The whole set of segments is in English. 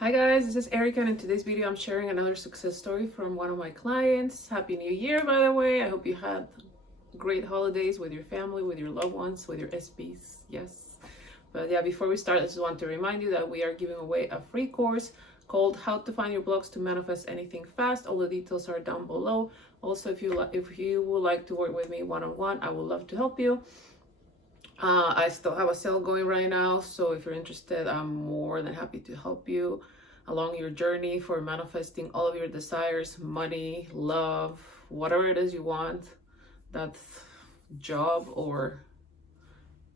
Hi guys, this is Erika, and in today's video I'm sharing another success story from one of my clients. Happy New Year, by the way. I hope you had great holidays with your family, with your loved ones, with your SPs. Yes. But yeah, before we start, I just want to remind you that we are giving away a free course called How to Find Your Blocks to Manifest Anything Fast. All the details are down below. Also, if you would like to work with me one-on-one, I would love to help you. I still have a sale going right now, so if you're interested, I'm more than happy to help you along your journey for manifesting all of your desires, money, love, whatever it is you want, that job or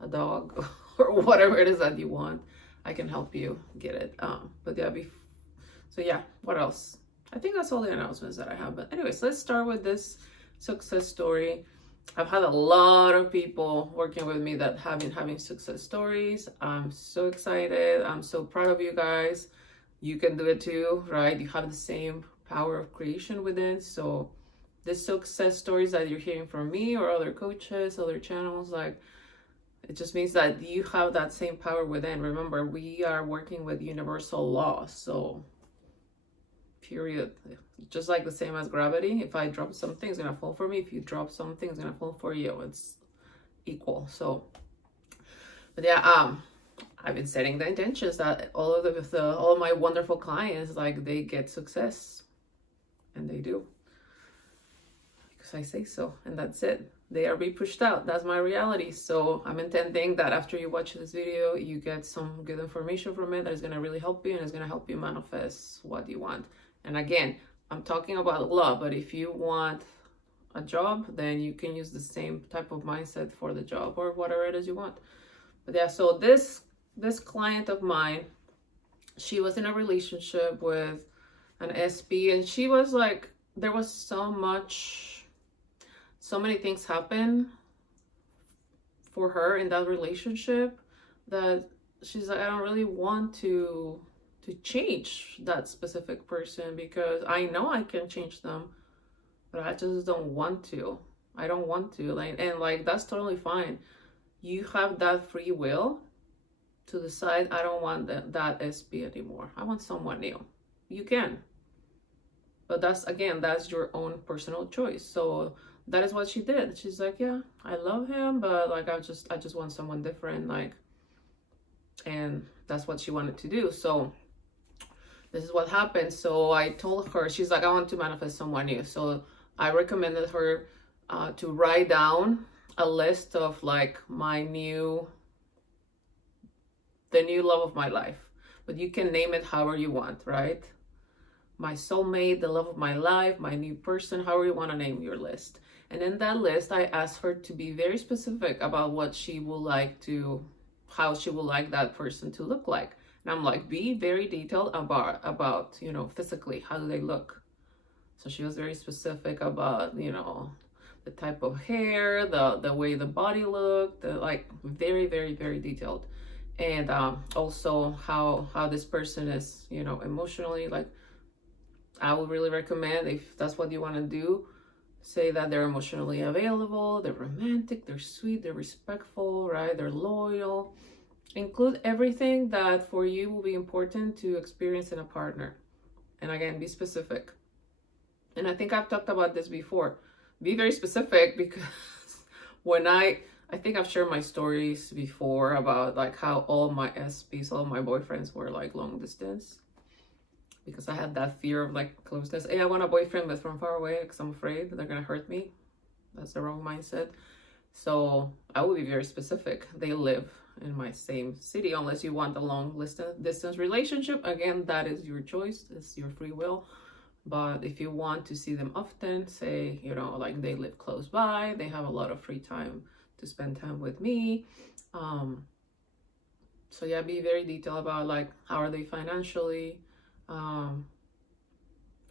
a dog or whatever it is that you want, I can help you get it. But yeah, what else? I think that's all the announcements that I have. But anyways, let's start with this success story. I've had a lot of people working with me that have been having success stories. I'm so excited. I'm so proud of you guys. You can do it too, right? You have the same power of creation within. So the success stories that you're hearing from me or other coaches, other channels, like, it just means that you have that same power within. Remember, we are working with universal laws. So period. Just like the same as gravity. If I drop something, it's gonna fall for me. If you drop something, it's gonna fall for you. It's equal. So, but yeah, I've been setting the intentions that all of my wonderful clients, like, they get success, and they do, because I say so, and that's it. They are being pushed out. That's my reality. So I'm intending that after you watch this video, you get some good information from it that is gonna really help you, and it's gonna help you manifest what you want. And again, I'm talking about love, but if you want a job, then you can use the same type of mindset for the job or whatever it is you want. But yeah, so this client of mine, she was in a relationship with an SP, and she was like, there was so many things happen for her in that relationship that she's like, I don't really want to change that specific person, because I know I can change them, but I just don't want to. I don't want to, and that's totally fine. You have that free will to decide, I don't want that SP anymore. I want someone new. You can, but that's your own personal choice. So that is what she did. She's like, yeah, I love him, but like, I just want someone different, like, and that's what she wanted to do. So this is what happened. So I told her, she's like, I want to manifest someone new. So I recommended her to write down a list of like the new love of my life, but you can name it however you want, right? My soulmate, the love of my life, my new person, however you want to name your list. And in that list, I asked her to be very specific about what she would like how she would like that person to look like. And I'm like, be very detailed about, physically, how do they look? So she was very specific about, the type of hair, the way the body looked, like very, very, very detailed. And also how this person is, emotionally. Like, I would really recommend, if that's what you want to do, say that they're emotionally available, they're romantic, they're sweet, they're respectful, right? They're loyal. Include everything that for you will be important to experience in a partner. And again, be specific. And I think I've talked about this before. Be very specific, because when I think I've shared my stories before about like how all my SPs, all my boyfriends were like long distance, because I had that fear of like closeness. Hey, I want a boyfriend but from far away, because I'm afraid they're gonna hurt me. That's the wrong mindset. So I will be very specific. They live in my same city, unless you want a long distance relationship. Again, that is your choice. It's your free will. But if you want to see them often, say, like they live close by, they have a lot of free time to spend time with me. So yeah, be very detailed about like, how are they financially?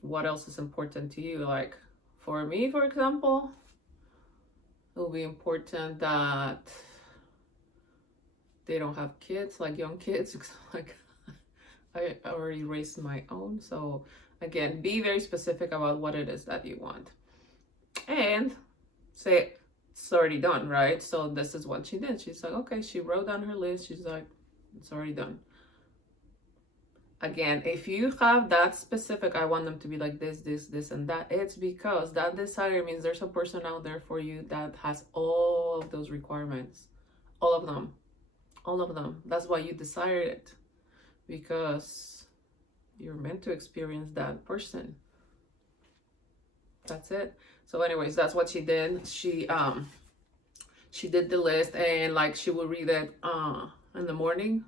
What else is important to you? Like for me, for example, it will be important that they don't have kids, like young kids, like I already raised my own. So again, be very specific about what it is that you want, and say it's already done, right? So this is what she did. She's like, okay, she wrote down her list. She's like, it's already done. Again, if you have that specific, I want them to be like this, and that, it's because that desire means there's a person out there for you that has all of those requirements. All of them. All of them. That's why you desire it. Because you're meant to experience that person. That's it. So anyways, that's what she did. She did the list, and like she would read it in the morning.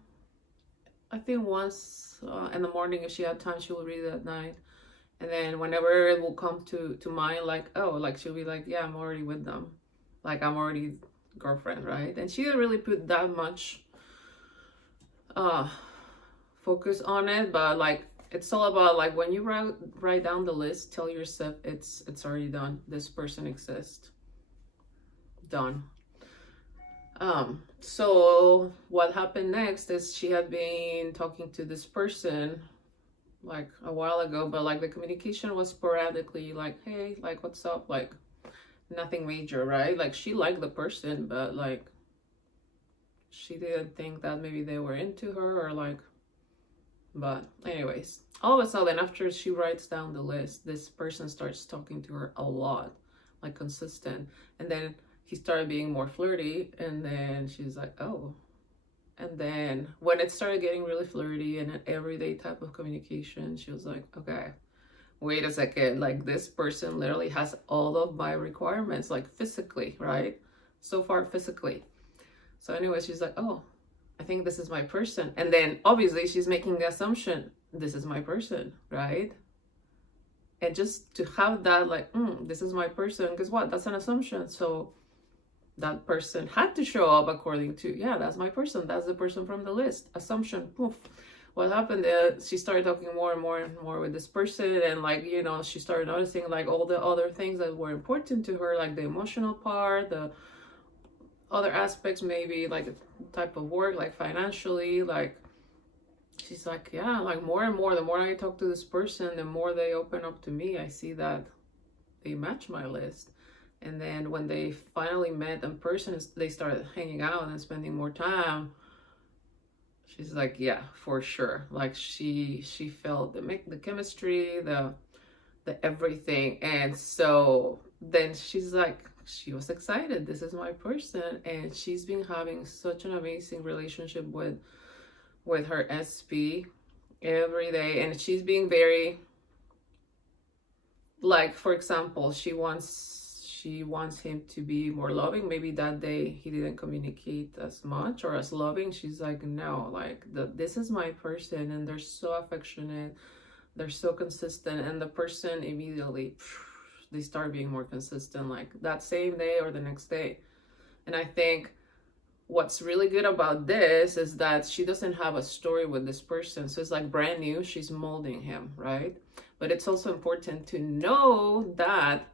I think once in the morning, if she had time, she would read it at night. And then whenever it will come to mind, like, oh, like she'll be like, yeah, I'm already with them. Like I'm already girlfriend, right? And she didn't really put that much focus on it, but like it's all about like when you write down the list, tell yourself it's already done. This person exists. Done. So what happened next is she had been talking to this person like a while ago, but like the communication was sporadically like, hey, like what's up, like nothing major, right? Like she liked the person, but like she didn't think that maybe they were into her, or like, but anyways, all of a sudden after she writes down the list, this person starts talking to her a lot, like consistent, and then he started being more flirty, and then she's like, oh. And then when it started getting really flirty and an everyday type of communication, she was like, okay, wait a second, like this person literally has all of my requirements, like physically, right? So far physically. So anyway, she's like, oh, I think this is my person. And then obviously she's making the assumption, this is my person, right? And just to have that like, this is my person, because what? That's an assumption. So that person had to show up according to, yeah, that's my person. That's the person from the list. Assumption, poof. What happened is she started talking more and more and more with this person, and like, you know, she started noticing like all the other things that were important to her, like the emotional part, the other aspects, maybe like the type of work, like financially, like she's like, yeah, like more and more, the more I talk to this person, the more they open up to me. I see that they match my list. And then when they finally met in person, they started hanging out and spending more time. She's like, yeah, for sure. Like she felt the chemistry, the everything. And so then she's like, she was excited. This is my person. And she's been having such an amazing relationship with her SP every day. And she's being very, like, for example, she wants him to be more loving. Maybe that day he didn't communicate as much or as loving. She's like, no, like this is my person, and they're so affectionate, they're so consistent, and the person immediately, they start being more consistent, like that same day or the next day. And I think what's really good about this is that she doesn't have a story with this person, so it's like brand new. She's molding him, right? But it's also important to know that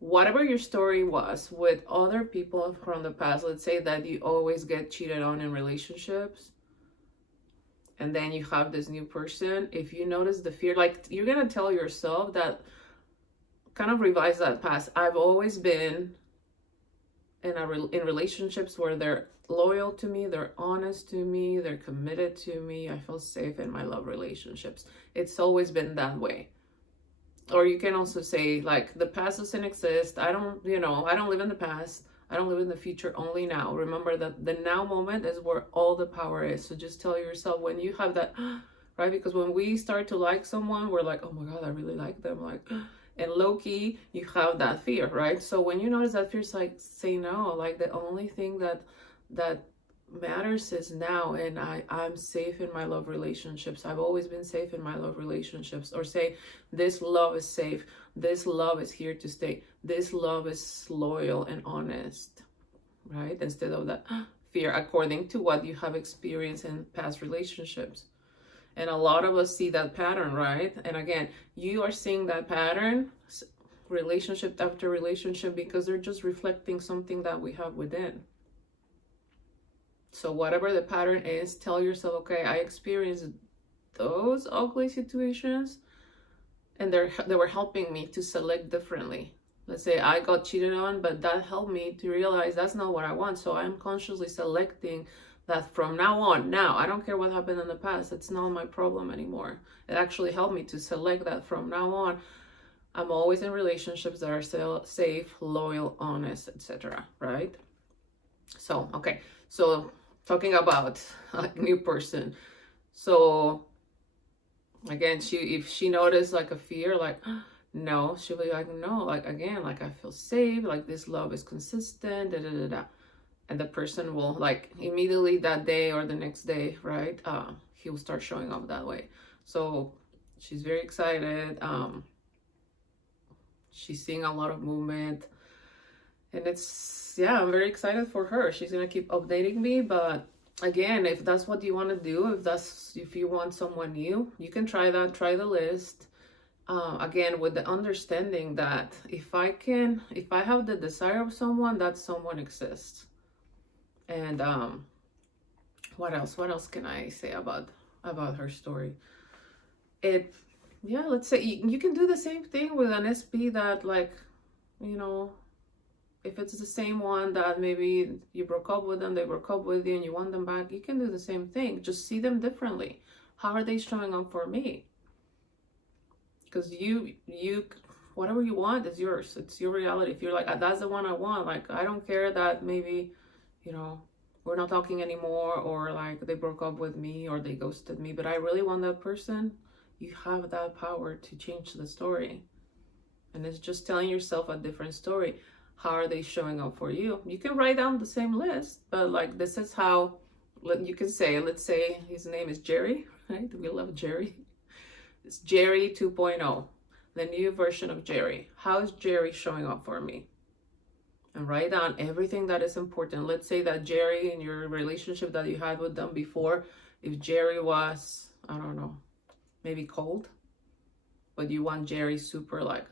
whatever your story was with other people from the past, let's say that you always get cheated on in relationships, and then you have this new person, if you notice the fear, like you're gonna tell yourself that, kind of revise that past. I've always been in relationships where they're loyal to me, they're honest to me, they're committed to me, I feel safe in my love relationships. It's always been that way. Or you can also say, like, the past doesn't exist. I don't live in the past. I don't live in the future, only now. Remember that the now moment is where all the power is. So just tell yourself when you have that, right? Because when we start to like someone, we're like, oh my God, I really like them. Like, and low-key, you have that fear, right? So when you notice that fear, it's like, say no. Like, the only thing that matters is now, and I'm safe in my love relationships. I've always been safe in my love relationships. Or say, this love is safe, this love is here to stay, this love is loyal and honest, right? Instead of that fear, according to what you have experienced in past relationships. And a lot of us see that pattern, right? And again, you are seeing that pattern relationship after relationship because they're just reflecting something that we have within. So whatever the pattern is, tell yourself, okay, I experienced those ugly situations, and they were helping me to select differently. Let's say I got cheated on, but that helped me to realize that's not what I want. So I'm consciously selecting that from now on, now, I don't care what happened in the past, it's not my problem anymore. It actually helped me to select that from now on, I'm always in relationships that are safe, loyal, honest, etc. Right? So, okay. So, talking about a new person. So, again, if she noticed like a fear, like, no, she'll be like, no, like, again, like, I feel safe, like, this love is consistent, da da da da. And the person will, like, immediately that day or the next day, right? He will start showing up that way. So, she's very excited. She's seeing a lot of movement, and it's, yeah, I'm very excited for her. She's gonna keep updating me. But again, if that's what you want to do, if you want someone new, you can try that. Try the list. Again, with the understanding that if I have the desire of someone, that someone exists. And what else can I say about her story? Yeah, let's say you can do the same thing with an SP that, like, you know, if it's the same one that maybe you broke up with them, they broke up with you, and you want them back, you can do the same thing. Just see them differently. How are they showing up for me? Because you whatever you want is yours. It's your reality. If you're like, that's the one I want, like, I don't care that maybe, you know, we're not talking anymore, or like they broke up with me or they ghosted me, but I really want that person, you have that power to change the story. And it's just telling yourself a different story. How are they showing up for you? You can write down the same list, but like, this is how you can say, let's say his name is Jerry, right? We love Jerry. It's Jerry 2.0, the new version of Jerry. How is Jerry showing up for me? And write down everything that is important. Let's say that Jerry, in your relationship that you had with them before, if Jerry was, I don't know, maybe cold, but you want Jerry super like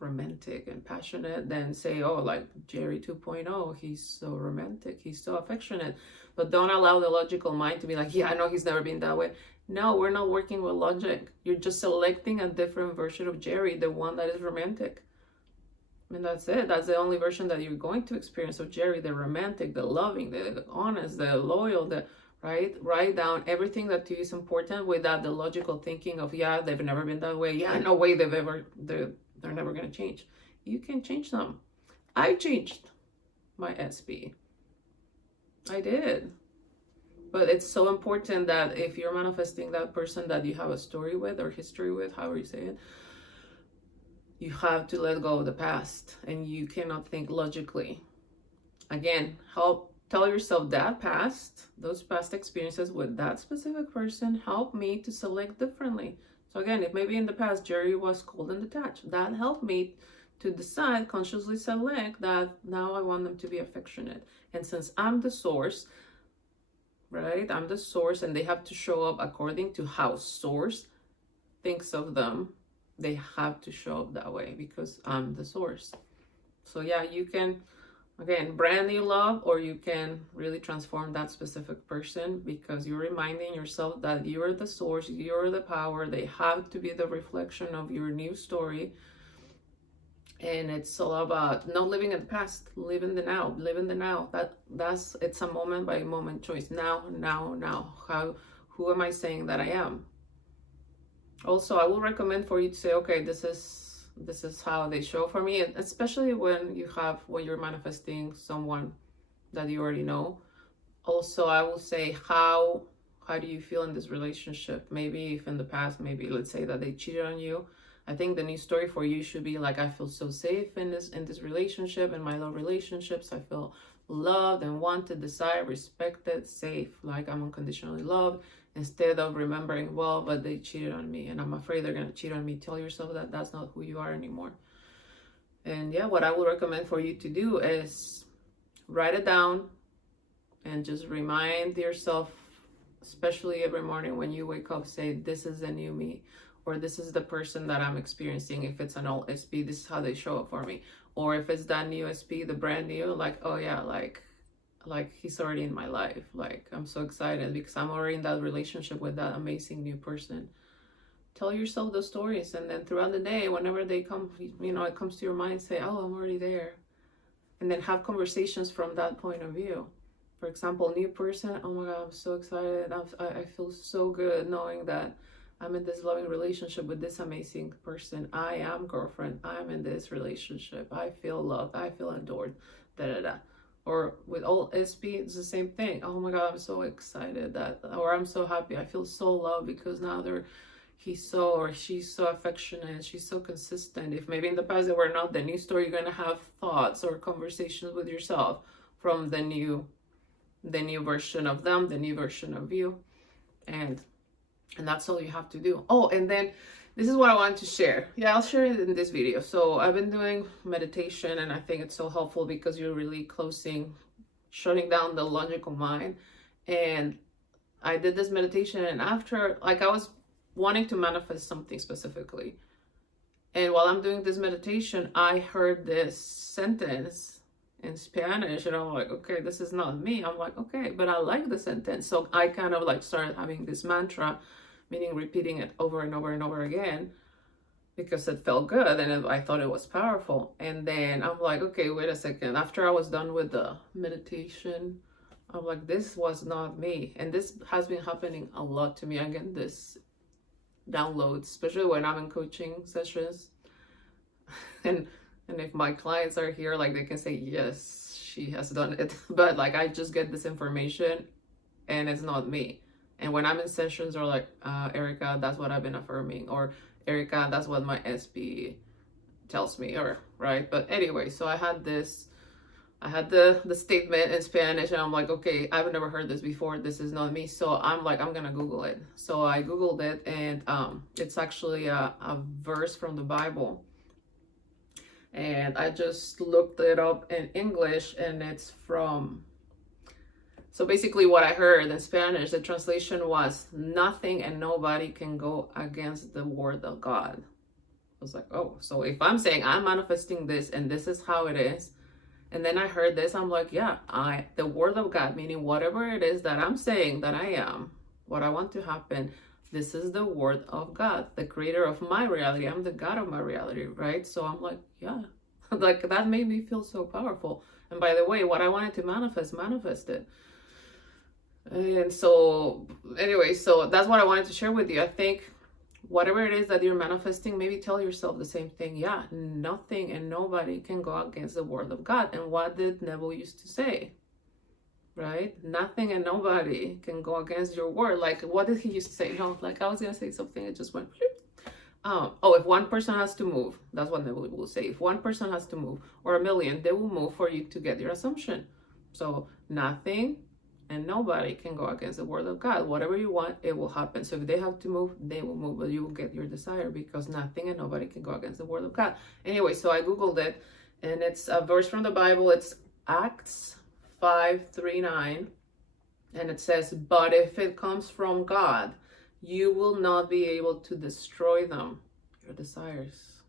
romantic and passionate, then say, oh, like Jerry 2.0, he's so romantic, he's so affectionate. But don't allow the logical mind to be like, yeah, I know he's never been that way. No, we're not working with logic. You're just selecting a different version of Jerry, the one that is romantic. And that's it. That's the only version that you're going to experience of Jerry, the romantic, the loving, the honest, the loyal, the right? Write down everything that to you is important without the logical thinking of, yeah, they've never been that way. Yeah, no way they're never going to change. You can change them. I changed my SP. I did. But it's so important that if you're manifesting that person that you have a story with or history with, however you say it, you have to let go of the past, and you cannot think logically. Again, tell yourself that those past experiences with that specific person helped me to select differently. So again, if maybe in the past Jerry was cold and detached, that helped me to decide, consciously select that now I want them to be affectionate. And since I'm the source, right? I'm the source, and they have to show up according to how source thinks of them. They have to show up that way because I'm the source. So yeah, you can, again, brand new love, or you can really transform that specific person because you're reminding yourself that you're the source, you're the power. They have to be the reflection of your new story. And it's all about not living in the past, live in the now, live in the now. It's a moment by moment choice. Now. Who am I saying that I am? Also, I will recommend for you to say, okay, this is how they show for me, and especially when you're manifesting someone that you already know. Also, I will say, how do you feel in this relationship? Maybe if in the past, maybe let's say that they cheated on you. I think the new story for you should be like, I feel so safe in this relationship, in my love relationships. I feel loved and wanted, desired, respected, safe, like I'm unconditionally loved. Instead of remembering, well, but they cheated on me and I'm afraid they're going to cheat on me. Tell yourself that that's not who you are anymore. And yeah, what I would recommend for you to do is write it down and just remind yourself, especially every morning when you wake up, say, this is the new me, or this is the person that I'm experiencing. If it's an old SP, this is how they show up for me. Or if it's that new SP, the brand new, like, oh yeah, like he's already in my life. Like, I'm so excited because I'm already in that relationship with that amazing new person. Tell yourself those stories, and then throughout the day, whenever they come, it comes to your mind, say, oh, I'm already there. And then have conversations from that point of view. For example, new person, oh my God, I'm so excited. I feel so good knowing that I'm in this loving relationship with this amazing person. I am girlfriend. I'm in this relationship. I feel loved. I feel adored. Da da da. Or with old SP, it's the same thing. Oh my God, I'm so excited that, or I'm so happy. I feel so loved because now he's so, or she's so affectionate. She's so consistent. If maybe in the past they were not, the new story, you're gonna have thoughts or conversations with yourself from the new version of them, the new version of you, and that's all you have to do. Oh, and then this is what I wanted to share. Yeah, I'll share it in this video. So I've been doing meditation, and I think it's so helpful because you're really shutting down the logical mind. And I did this meditation, and after, like, I was wanting to manifest something specifically, and while I'm doing this meditation, I heard this sentence in Spanish, and I'm like, okay, this is not me. I'm like, okay, but I like the sentence. So I kind of like started having this mantra, meaning repeating it over and over and over again, because it felt good and I thought it was powerful. And then I'm like, okay, wait a second. After I was done with the meditation, I'm like, this was not me. And this has been happening a lot to me. I get this downloads, especially when I'm in coaching sessions. And if my clients are here, like, they can say, yes, she has done it. But like, I just get this information and it's not me. And when I'm in sessions, or like, Erika, that's what I've been affirming, or Erika, that's what my SP tells me, or right. But anyway, so I had the statement in Spanish, and I'm like, okay, I've never heard this before. This is not me. So I'm like, I'm gonna Google it. So I Googled it, and it's actually a verse from the Bible. And I just looked it up in English, and it's from, so basically what I heard in Spanish, the translation was, nothing and nobody can go against the word of God. I was like, oh, so if I'm saying I'm manifesting this and this is how it is, and then I heard this, I'm like, yeah, the word of God, meaning whatever it is that I'm saying that I am, what I want to happen, this is the word of God, the creator of my reality. I'm the God of my reality, right? So I'm like, yeah, like that made me feel so powerful. And by the way, what I wanted to manifested. And so anyway, so that's what I wanted to share with you. I think whatever it is that you're manifesting, maybe tell yourself the same thing. Yeah, nothing and nobody can go against the word of God. And what did Neville used to say? Right? Nothing and nobody can go against your word. Like, what did he used to say? No, like, I was gonna say something, it just went. Oh, if one person has to move, that's what Neville will say. If one person has to move, or a million, they will move for you to get your assumption. So nothing and nobody can go against the word of God. Whatever you want, it will happen. So if they have to move, they will move, but you will get your desire, because nothing and nobody can go against the word of God. Anyway, so I Googled it, and it's a verse from the Bible. It's Acts 5:3-9, and it says, but if it comes from God, you will not be able to destroy them, your desires.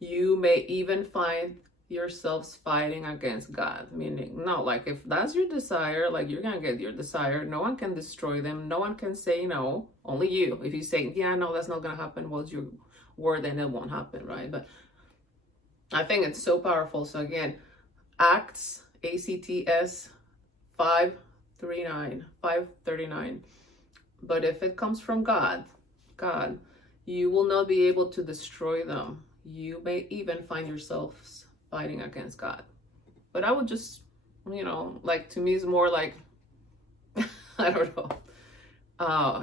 You may even find yourselves fighting against God, meaning, no, like, if that's your desire, like, you're gonna get your desire. No one can destroy them. No one can say no, only you. If you say, yeah, no, that's not gonna happen, what's your word, and it won't happen, right? But I think it's so powerful. So again, Acts, ACTS 5:39. But if it comes from God, you will not be able to destroy them. You may even find yourselves fighting against God. But I would just, like, to me, it's more like, I don't know,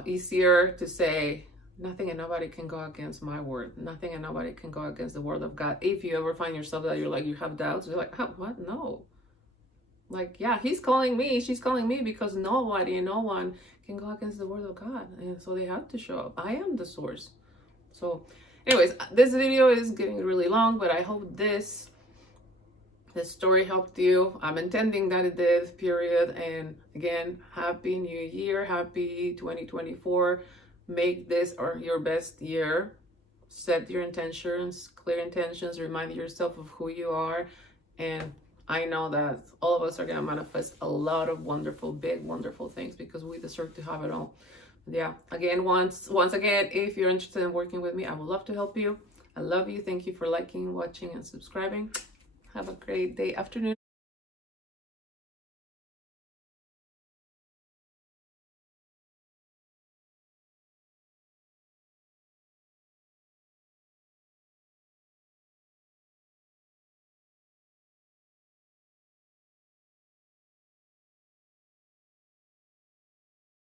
easier to say, nothing and nobody can go against my word. Nothing and nobody can go against the word of God. If you ever find yourself that you're like, you have doubts, you're like, what? No. Like, yeah, he's calling me, she's calling me, because nobody and no one can go against the word of God. And so they have to show up. I am the source. So anyways, this video is getting really long, but I hope this story helped you. I'm intending that it did, period. And again, happy new year, happy 2024. Make this your best year. Set your intentions, clear intentions, remind yourself of who you are. And I know that all of us are going to manifest a lot of wonderful, big, wonderful things, because we deserve to have it all. Yeah, again, once again, if you're interested in working with me, I would love to help you. I love you. Thank you for liking, watching, and subscribing. Have a great day, afternoon.